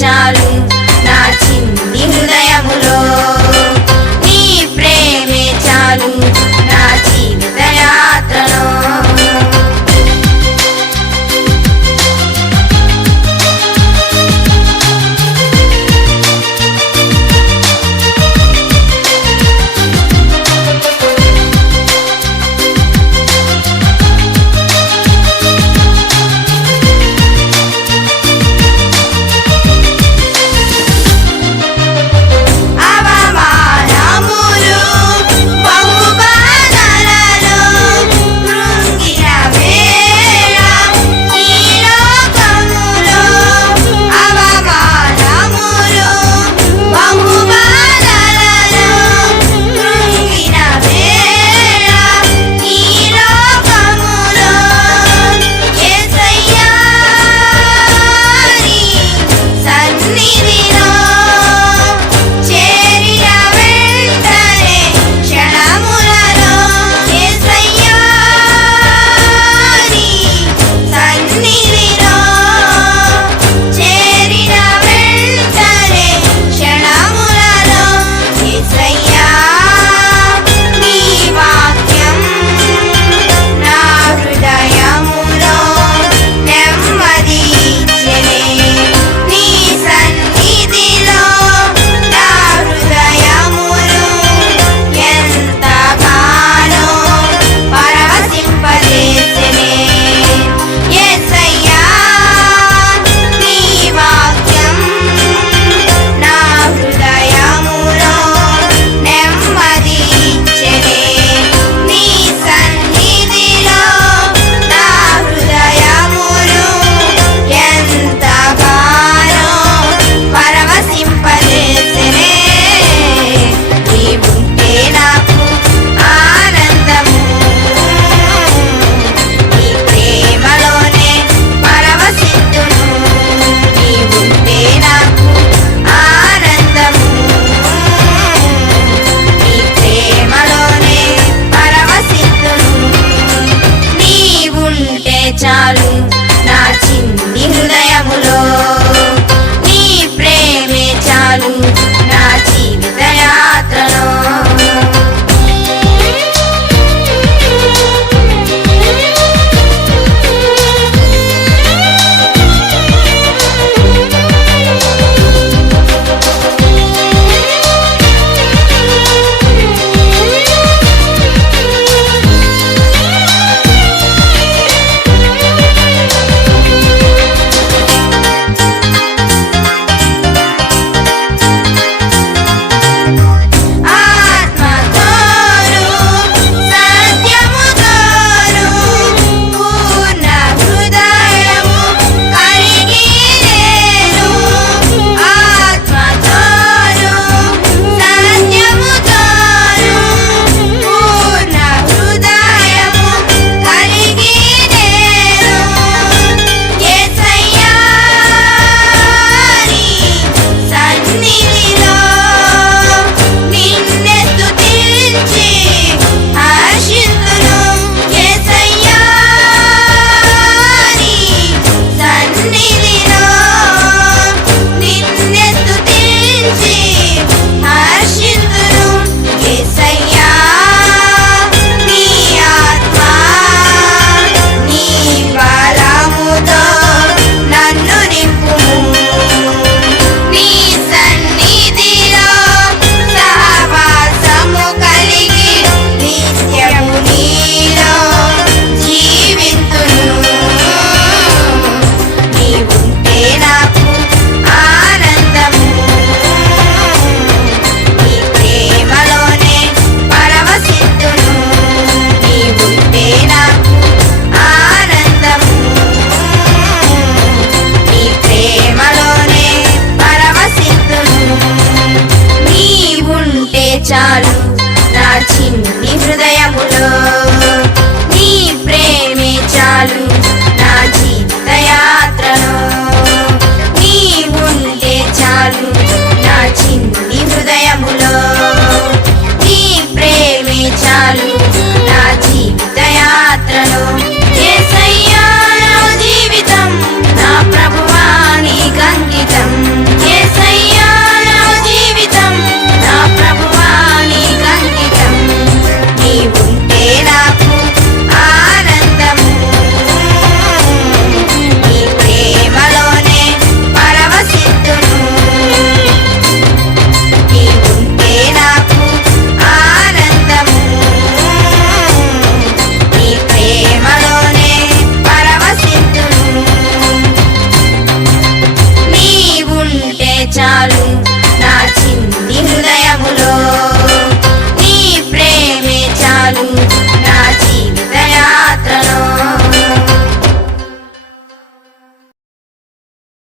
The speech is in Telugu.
Chalo. చాలు నా చిన్ని హృదయములో. salud. escuchar